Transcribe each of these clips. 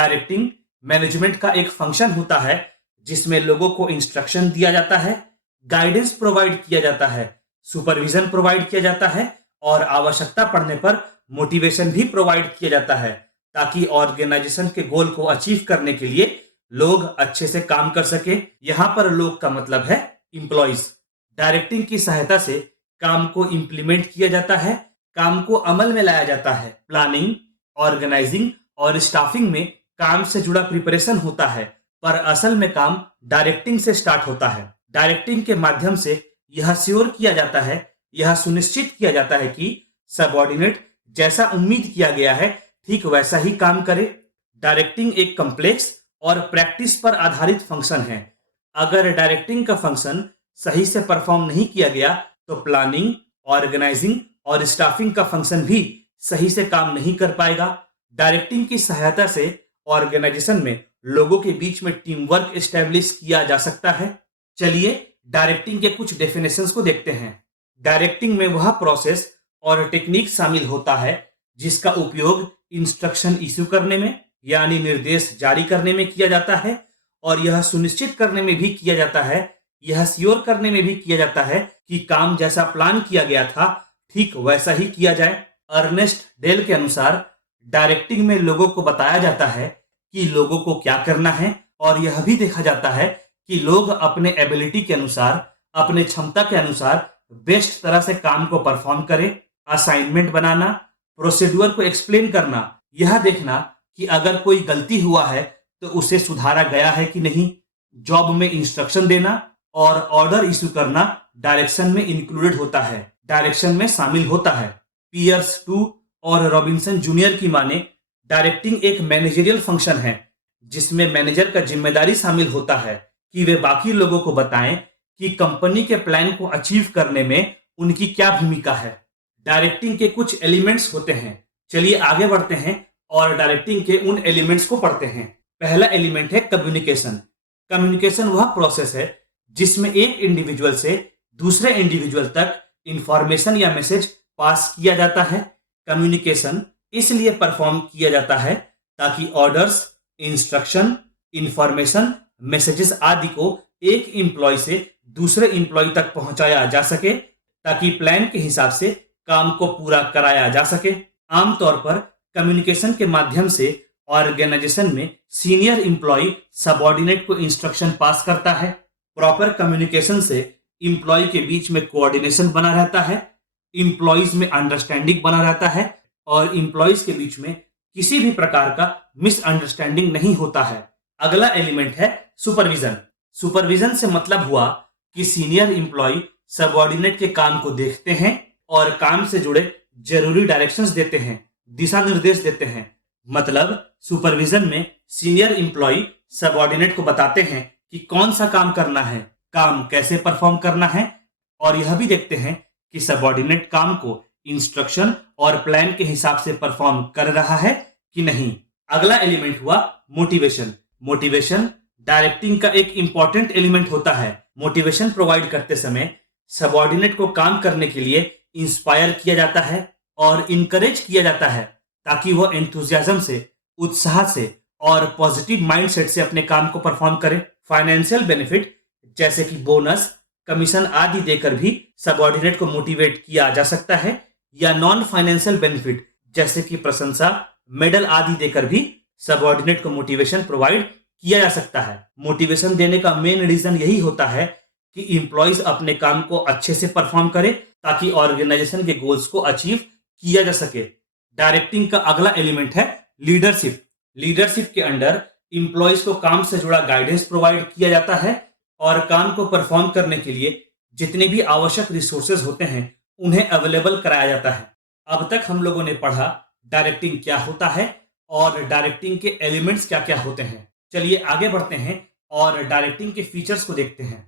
Directing management का एक function होता है जिसमें लोगों को इंस्ट्रक्शन दिया जाता है, गाइडेंस प्रोवाइड किया जाता है, सुपरविजन प्रोवाइड किया जाता है और आवश्यकता पड़ने पर मोटिवेशन भी प्रोवाइड किया जाता है ताकि ऑर्गेनाइजेशन के गोल को अचीव करने के लिए लोग अच्छे से काम कर सके। यहाँ पर लोग का मतलब है इंप्लॉइज। डायरेक्टिंग की सहायता से काम को इंप्लीमेंट किया जाता है, काम को अमल में लाया जाता है। प्लानिंग, ऑर्गेनाइजिंग और स्टाफिंग में काम से जुड़ा प्रिपरेशन होता है, पर असल में काम डायरेक्टिंग से स्टार्ट होता है। डायरेक्टिंग के माध्यम से यह श्योर किया जाता है, यह सुनिश्चित किया जाता है कि सबऑर्डिनेट जैसा उम्मीद किया गया है ठीक वैसा ही काम करे। डायरेक्टिंग एक कॉम्प्लेक्स और प्रैक्टिस पर आधारित फंक्शन है। अगर डायरेक्टिंग का फंक्शन सही से परफॉर्म नहीं किया गया तो प्लानिंग, ऑर्गेनाइजिंग और स्टाफिंग का फंक्शन भी सही से काम नहीं कर पाएगा। डायरेक्टिंग की सहायता से ऑर्गेनाइजेशन में लोगों के बीच में टीम वर्क एस्टेब्लिश किया जा सकता है। चलिए डायरेक्टिंग के कुछ डेफिनेशंस को देखते हैं। डायरेक्टिंग में वह प्रोसेस और टेक्निक शामिल होता है जिसका उपयोग इंस्ट्रक्शन इश्यू करने में यानी निर्देश जारी करने में किया जाता है और यह सुनिश्चित करने में भी किया जाता है, यह श्योर करने में भी किया जाता है कि काम जैसा प्लान किया गया था ठीक वैसा ही किया जाए। अर्नेस्ट डेल के अनुसार डायरेक्टिंग में लोगों को बताया जाता है कि लोगों को क्या करना है और यह भी देखा जाता है कि लोग अपने एबिलिटी के अनुसार, अपने क्षमता के अनुसार बेस्ट तरह से काम को परफॉर्म करें। असाइनमेंट बनाना, प्रोसीड्यूर को एक्सप्लेन करना, यह देखना कि अगर कोई गलती हुआ है तो उसे सुधारा गया है कि नहीं। जॉब में इंस्ट्रक्शन देना और ऑर्डर इशू करना डायरेक्शन में इंक्लूडेड होता है, डायरेक्शन में शामिल होता है। पियर्स 2 और रॉबिन्सन जूनियर की माने डायरेक्टिंग एक मैनेजरियल फंक्शन है जिसमें मैनेजर का जिम्मेदारी शामिल होता है कि वे बाकी लोगों को बताएं कि कंपनी के प्लान को अचीव करने में उनकी क्या भूमिका है। डायरेक्टिंग के कुछ एलिमेंट्स होते हैं। चलिए आगे बढ़ते हैं और डायरेक्टिंग के उन एलिमेंट्स को पढ़ते हैं। पहला एलिमेंट है कम्युनिकेशन। कम्युनिकेशन वह प्रोसेस है जिसमें एक इंडिविजुअल से दूसरे इंडिविजुअल तक इंफॉर्मेशन या मैसेज पास किया जाता है। कम्युनिकेशन इसलिए परफॉर्म किया जाता है ताकि ऑर्डर्स, इंस्ट्रक्शन, इंफॉर्मेशन, मैसेजेस आदि को एक एम्प्लॉय से दूसरे एम्प्लॉय तक पहुंचाया जा सके ताकि प्लान के हिसाब से काम को पूरा कराया जा सके। आमतौर पर कम्युनिकेशन के माध्यम से ऑर्गेनाइजेशन में सीनियर एम्प्लॉय सबऑर्डिनेट को इंस्ट्रक्शन पास करता है। प्रॉपर कम्युनिकेशन से एम्प्लॉय के बीच में कोऑर्डिनेशन बना रहता है, एम्प्लॉयज में अंडरस्टैंडिंग बना रहता है और एम्प्लॉयज के बीच में किसी भी प्रकार का मिसअंडरस्टैंडिंग नहीं होता है। अगला एलिमेंट है सुपरविजन। सुपरविजन से मतलब हुआ कि सीनियर एम्प्लॉय सबऑर्डिनेट के काम को देखते हैं और काम से जुड़े जरूरी डायरेक्शंस देते हैं, दिशा निर्देश देते हैं। मतलब सुपरविजन में सीनियर एम्प्लॉय सबऑर्डिनेट को बताते हैं कि कौन सा काम करना है, काम कैसे परफॉर्म करना है और यह भी देखते हैं कि सबऑर्डिनेट काम को इंस्ट्रक्शन और प्लान के हिसाब से परफॉर्म कर रहा है कि नहीं। अगला एलिमेंट हुआ मोटिवेशन। मोटिवेशन डायरेक्टिंग का एक इंपॉर्टेंट एलिमेंट होता है। मोटिवेशन प्रोवाइड करते समय सबऑर्डिनेट को काम करने के लिए इंस्पायर किया जाता है और इनकरेज किया जाता है ताकि वह एंथुसियाज्म से, उत्साह से और पॉजिटिव माइंडसेट से अपने काम को परफॉर्म करे। फाइनेंशियल बेनिफिट जैसे कि बोनस, कमीशन आदि देकर भी सबऑर्डिनेट को मोटिवेट किया जा सकता है या नॉन फाइनेंशियल बेनिफिट जैसे कि प्रशंसा, मेडल आदि देकर भी सबऑर्डिनेट को मोटिवेशन प्रोवाइड किया जा सकता है। मोटिवेशन देने का मेन रीजन यही होता है कि एम्प्लॉयज अपने काम को अच्छे से परफॉर्म करे ताकि ऑर्गेनाइजेशन के गोल्स को अचीव किया जा सके। डायरेक्टिंग का अगला एलिमेंट है लीडरशिप। लीडरशिप के अंडर एम्प्लॉयज को काम से जुड़ा गाइडेंस प्रोवाइड किया जाता है और काम को परफॉर्म करने के लिए जितने भी आवश्यक रिसोर्सेज होते हैं उन्हें अवेलेबल कराया जाता है। अब तक हम लोगों ने पढ़ा डायरेक्टिंग क्या होता है और डायरेक्टिंग के एलिमेंट्स क्या क्या होते हैं। चलिए आगे बढ़ते हैं और डायरेक्टिंग के फीचर्स को देखते हैं।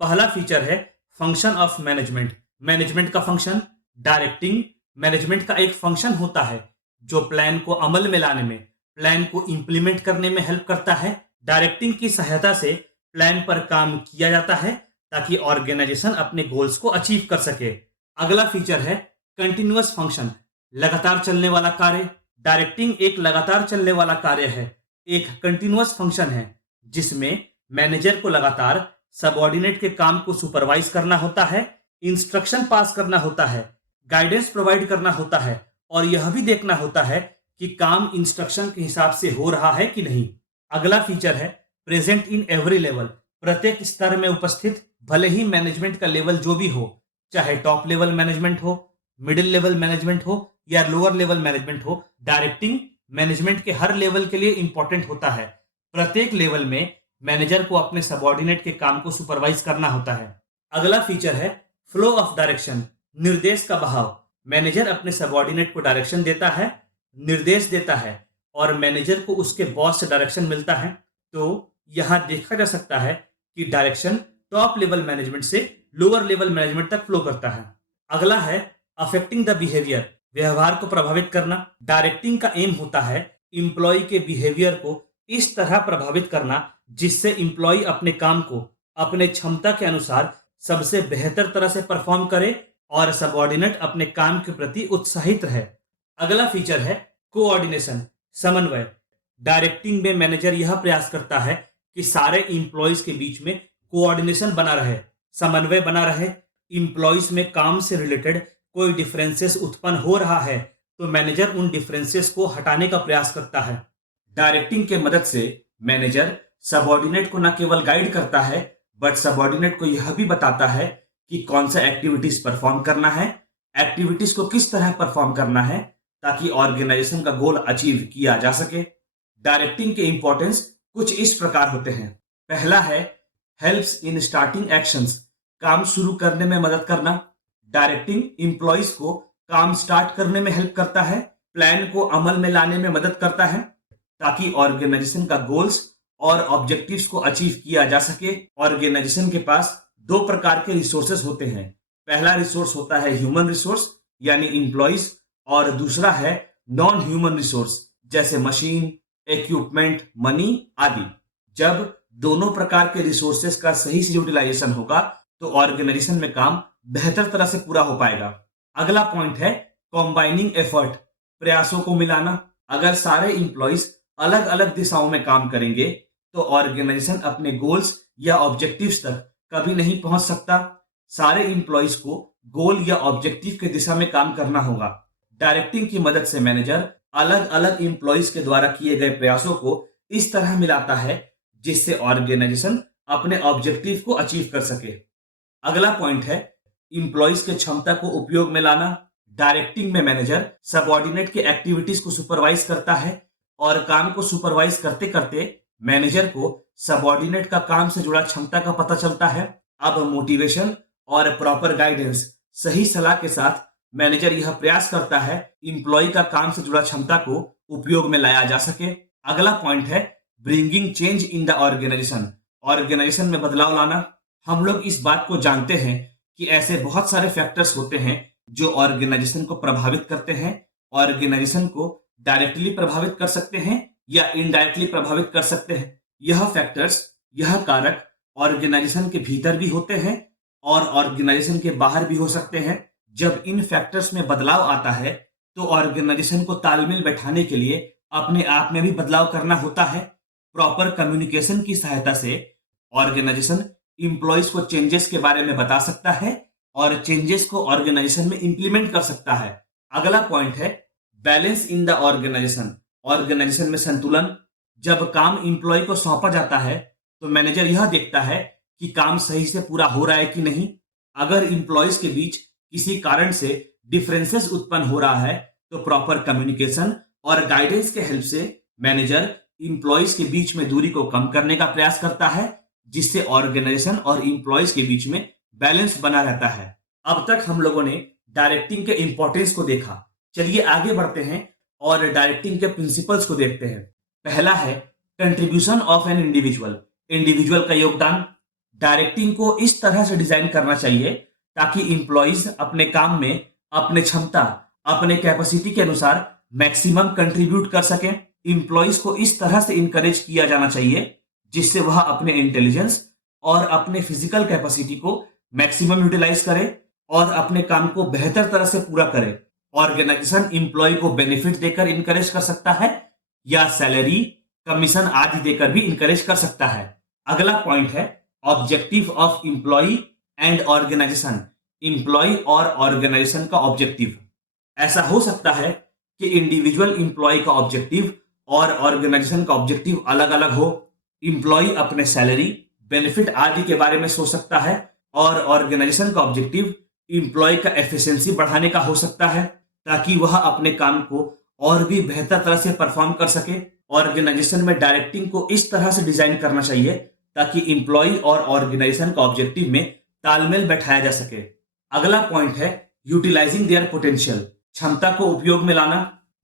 पहला फीचर है फंक्शन ऑफ मैनेजमेंट। मैनेजमेंट का फंक्शन। डायरेक्टिंग मैनेजमेंट का एक फंक्शन होता है जो प्लान को अमल में लाने में, प्लान को इंप्लीमेंट करने में हेल्प करता है। डायरेक्टिंग की सहायता से प्लान पर काम किया जाता है ताकि ऑर्गेनाइजेशन अपने गोल्स को अचीव कर सके। अगला फीचर है कंटिन्यूअस फंक्शन, लगातार चलने वाला कार्य। डायरेक्टिंग एक लगातार चलने वाला कार्य है। एक कंटिन्यूअस फंक्शन है जिसमें मैनेजर को लगातार सबऑर्डिनेट के काम को सुपरवाइज करना होता है, इंस्ट्रक्शन पास करना होता है, गाइडेंस प्रोवाइड करना होता है और यह भी देखना होता है कि काम इंस्ट्रक्शन के हिसाब से हो रहा है कि नहीं। अगला फीचर है प्रेजेंट इन एवरी लेवल। प्रत्येक स्तर में उपस्थित, भले ही मैनेजमेंट का लेवल जो भी हो, चाहे टॉप लेवल मैनेजमेंट हो, मिडिल लेवल मैनेजमेंट हो या लोअर लेवल मैनेजमेंट हो, डायरेक्टिंग मैनेजमेंट के हर लेवल के लिए इंपॉर्टेंट होता है। प्रत्येक लेवल में मैनेजर को अपने सबऑर्डिनेट के काम को सुपरवाइज करना होता है। अगला फीचर है फ्लो ऑफ डायरेक्शन, निर्देश का बहाव। मैनेजर अपने सबऑर्डिनेट को डायरेक्शन देता है, निर्देश देता है और मैनेजर को उसके बॉस से डायरेक्शन मिलता है। तो यहां देखा जा सकता है कि डायरेक्शन टॉप लेवल मैनेजमेंट से लोअर लेवल मैनेजमेंट तक फ्लो करता है। अगला है अफेक्टिंग द बिहेवियर, व्यवहार को प्रभावित करना। डायरेक्टिंग का एम होता है इंप्लॉय के बिहेवियर को इस तरह प्रभावित करना जिससे इंप्लॉय अपने काम को अपने क्षमता के अनुसार सबसे बेहतर तरह से परफॉर्म करे और सबऑर्डिनेट अपने काम के प्रति उत्साहित रहे। अगला फीचर है कोऑर्डिनेशन, समन्वय। डायरेक्टिंग में मैनेजर यह प्रयास करता है कि सारे इंप्लॉयज के बीच में कोऑर्डिनेशन बना रहे, समन्वय बना रहे। इंप्लॉयज में काम से रिलेटेड कोई डिफरेंसेस उत्पन्न हो रहा है तो मैनेजर उन डिफरेंसेस को हटाने का प्रयास करता है। डायरेक्टिंग के मदद से मैनेजर सबऑर्डिनेट को न केवल गाइड करता है बट सबऑर्डिनेट को यह भी बताता है कि कौन सा एक्टिविटीज परफॉर्म करना है, एक्टिविटीज को किस तरह परफॉर्म करना है ताकि ऑर्गेनाइजेशन का गोल अचीव किया जा सके। डायरेक्टिंग के इंपॉर्टेंस कुछ इस प्रकार होते हैं। पहला है हेल्प्स इन स्टार्टिंग एक्शंस, काम शुरू करने में मदद करना। डायरेक्टिंग इंप्लॉइज को काम स्टार्ट करने में हेल्प करता है, प्लान को अमल में लाने में मदद करता है ताकि ऑर्गेनाइजेशन का गोल्स और ऑब्जेक्टिव्स को अचीव किया जा सके। ऑर्गेनाइजेशन के पास दो प्रकार के रिसोर्सेज होते हैं। पहला रिसोर्स होता है ह्यूमन रिसोर्स यानी इंप्लॉइज और दूसरा है नॉन ह्यूमन रिसोर्स जैसे मशीन, इक्विपमेंट, मनी आदि। जब दोनों प्रकार के रिसोर्सेज का सही से यूटिलाइजेशन होगा तो ऑर्गेनाइजेशन में काम बेहतर तरह से पूरा हो पाएगा। अगला पॉइंट है कॉम्बाइनिंग एफर्ट, प्रयासों को मिलाना। अगर सारे इंप्लॉइज अलग अलग दिशाओं में काम करेंगे तो ऑर्गेनाइजेशन अपने गोल्स या ऑब्जेक्टिव्स तक कभी नहीं पहुंच सकता। सारे इंप्लॉइज को गोल या ऑब्जेक्टिव के दिशा में काम करना होगा। डायरेक्टिंग की मदद से मैनेजर अलग अलग इंप्लॉइज के द्वारा किए गए प्रयासों को इस तरह मिलाता है जिससे ऑर्गेनाइजेशन अपने ऑब्जेक्टिव को अचीव कर सके। अगला पॉइंट है इंप्लॉइज के क्षमता को उपयोग में लाना। डायरेक्टिंग में मैनेजर सबऑर्डिनेट के एक्टिविटीज को सुपरवाइज करता है और काम को सुपरवाइज करते करते मैनेजर को सबऑर्डिनेट का काम से जुड़ा क्षमता का पता चलता है। अब मोटिवेशन और प्रॉपर गाइडेंस, सही सलाह के साथ मैनेजर यह प्रयास करता है इंप्लॉय का काम से जुड़ा क्षमता को उपयोग में लाया जा सके। अगला पॉइंट है bringing change in the organization, organization में बदलाव लाना। हम लोग इस बात को जानते हैं कि ऐसे बहुत सारे फैक्टर्स होते हैं जो ऑर्गेनाइजेशन को प्रभावित करते हैं। ऑर्गेनाइजेशन को डायरेक्टली प्रभावित कर सकते हैं या इनडायरेक्टली प्रभावित कर सकते हैं। यह फैक्टर्स, यह कारक ऑर्गेनाइजेशन के भीतर भी होते हैं और ऑर्गेनाइजेशन के बाहर भी हो सकते हैं। जब इन फैक्टर्स में बदलाव आता है तो ऑर्गेनाइजेशन को तालमेल बैठाने के लिए अपने आप में भी बदलाव करना होता है। प्रॉपर कम्युनिकेशन की सहायता से ऑर्गेनाइजेशन इंप्लॉइज को चेंजेस के बारे में बता सकता है और चेंजेस को ऑर्गेनाइजेशन में इंप्लीमेंट कर सकता है। अगला पॉइंट है balance in the organization, organization में संतुलन। जब काम इंप्लॉय को सौंपा जाता है तो मैनेजर यह देखता है कि काम सही से पूरा हो रहा है कि नहीं। अगर इंप्लॉयज के बीच किसी कारण से डिफरेंसेस उत्पन्न हो रहा है तो प्रॉपर कम्युनिकेशन और गाइडेंस के हेल्प से मैनेजर इंप्लॉयज के बीच में दूरी को कम करने का प्रयास करता है जिससे ऑर्गेनाइजेशन और इंप्लॉयज के बीच में बैलेंस बना रहता है। अब तक हम लोगों ने डायरेक्टिंग के इंपॉर्टेंस को देखा। चलिए आगे बढ़ते हैं और डायरेक्टिंग के प्रिंसिपल्स को देखते हैं। पहला है contribution of an individual, individual का योगदान। डायरेक्टिंग को इस तरह से डिजाइन करना चाहिए ताकि इंप्लॉइज अपने काम में अपने क्षमता, अपने कैपेसिटी के अनुसार मैक्सिमम कंट्रीब्यूट कर सकें। इंप्लॉइज को इस तरह से इनकरेज किया जाना चाहिए जिससे वह अपने इंटेलिजेंस और अपने फिजिकल कैपेसिटी को मैक्सिमम यूटिलाइज करे और अपने काम को बेहतर तरह से पूरा करे। ऑर्गेनाइजेशन इंप्लॉय को बेनिफिट देकर इनकरेज कर सकता है या सैलरी, कमीशन आदि देकर भी इंकरेज कर सकता है। अगला पॉइंट है objective of employee and organization. Employee और ऑर्गेनाइजेशन का ऑब्जेक्टिव ऐसा हो सकता है कि इंडिविजुअल एम्प्लॉय का ऑब्जेक्टिव और ऑर्गेनाइजेशन का ऑब्जेक्टिव अलग अलग हो। एम्प्लॉय अपने सैलरी, बेनिफिट आदि के बारे में सोच सकता है और ऑर्गेनाइजेशन का ऑब्जेक्टिव एम्प्लॉय का एफिशिएंसी बढ़ाने का हो सकता है ताकि वह अपने काम को और भी बेहतर तरह से परफॉर्म कर सके। ऑर्गेनाइजेशन में डायरेक्टिंग को इस तरह से डिजाइन करना चाहिए ताकि एम्प्लॉय और ऑर्गेनाइजेशन का ऑब्जेक्टिव में तालमेल बैठाया जा सके। अगला पॉइंट है यूटिलाइजिंग देयर पोटेंशियल। क्षमता को उपयोग में लाना।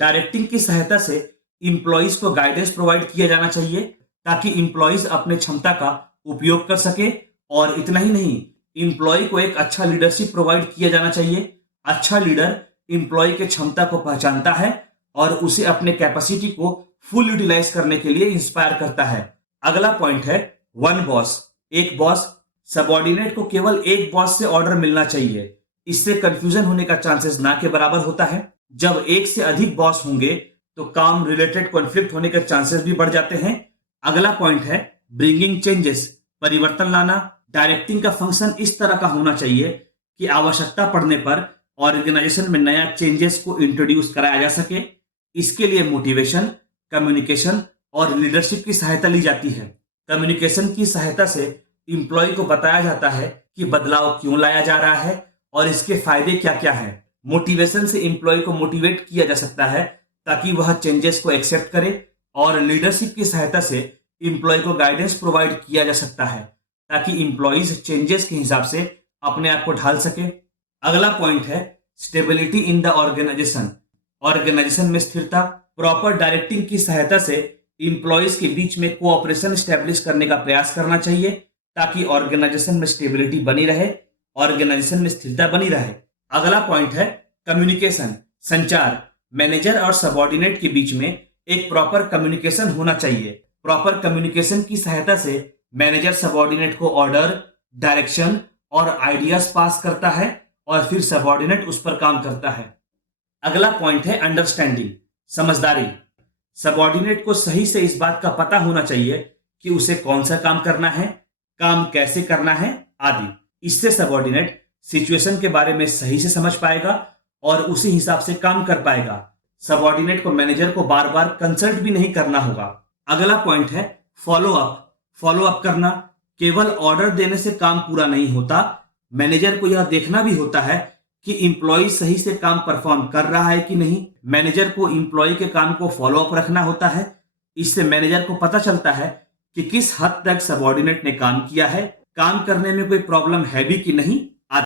डायरेक्टिंग की सहायता से एम्प्लॉयज को गाइडेंस प्रोवाइड किया जाना चाहिए ताकि एम्प्लॉयज अपने क्षमता का उपयोग कर सके। और इतना ही नहीं, एम्प्लॉय को एक अच्छा लीडरशिप प्रोवाइड किया जाना चाहिए। अच्छा लीडर एम्प्लॉय के क्षमता को पहचानता है और उसे अपने कैपेसिटी को फुल यूटिलाइज करने के लिए इंस्पायर करता है। अगला पॉइंट है वन बॉस। एक बॉस। सबऑर्डिनेट को केवल एक बॉस से ऑर्डर मिलना चाहिए। इससे कंफ्यूजन होने का चांसेस ना के बराबर होता है। जब एक से अधिक बॉस होंगे तो काम रिलेटेड कॉन्फ्लिक्ट होने के चांसेस भी बढ़ जाते हैं। अगला पॉइंट है ब्रिंगिंग चेंजेस। परिवर्तन लाना। डायरेक्टिंग का फंक्शन इस तरह का होना चाहिए कि आवश्यकता पड़ने पर ऑर्गेनाइजेशन में नया चेंजेस को इंट्रोड्यूस कराया जा सके। इसके लिए मोटिवेशन, कम्युनिकेशन और लीडरशिप की सहायता ली जाती है। कम्युनिकेशन की सहायता से एम्प्लॉय को बताया जाता है कि बदलाव क्यों लाया जा रहा है और इसके फायदे क्या क्या हैं। मोटिवेशन से एम्प्लॉय को मोटिवेट किया जा सकता है ताकि वह चेंजेस को एक्सेप्ट करे और लीडरशिप की सहायता से एम्प्लॉय को गाइडेंस प्रोवाइड किया जा सकता है ताकि एम्प्लॉयज चेंजेस के हिसाब से अपने आप को ढाल सके। अगला पॉइंट है stability in the organization. Organization में स्थिरता। प्रॉपर डायरेक्टिंग की सहायता से एम्प्लॉयज के बीच में कोऑपरेशन स्टैब्लिश करने का प्रयास करना चाहिए ताकि ऑर्गेनाइजेशन में स्टेबिलिटी बनी रहे, ऑर्गेनाइजेशन में स्थिरता बनी रहे। अगला पॉइंट है कम्युनिकेशन, संचार। मैनेजर और सबऑर्डिनेट के बीच में एक प्रॉपर कम्युनिकेशन होना चाहिए। प्रॉपर कम्युनिकेशन की सहायता से मैनेजर सबऑर्डिनेट को ऑर्डर, डायरेक्शन और आइडियाज पास करता है और फिर सबऑर्डिनेट उस पर काम करता है। अगला पॉइंट है अंडरस्टैंडिंग, समझदारी। सबऑर्डिनेट को सही से इस बात का पता होना चाहिए कि उसे कौन सा काम करना है, काम कैसे करना है आदि। इससे सबऑर्डिनेट सिचुएशन के बारे में सही से समझ पाएगा और उसी हिसाब से काम कर पाएगा। सबऑर्डिनेट को मैनेजर को बार बार कंसल्ट भी नहीं करना होगा। अगला पॉइंट है फॉलो अप। फॉलो अप करना। केवल ऑर्डर देने से काम पूरा नहीं होता। मैनेजर को यह देखना भी होता है कि एम्प्लॉय सही से काम परफॉर्म कर रहा है कि नहीं। मैनेजर को एम्प्लॉय के काम को फॉलो अप रखना होता है। इससे मैनेजर को पता चलता है कि किस हद तक सबऑर्डिनेट ने काम किया है, काम करने में कोई प्रॉब्लम है भी कि नहीं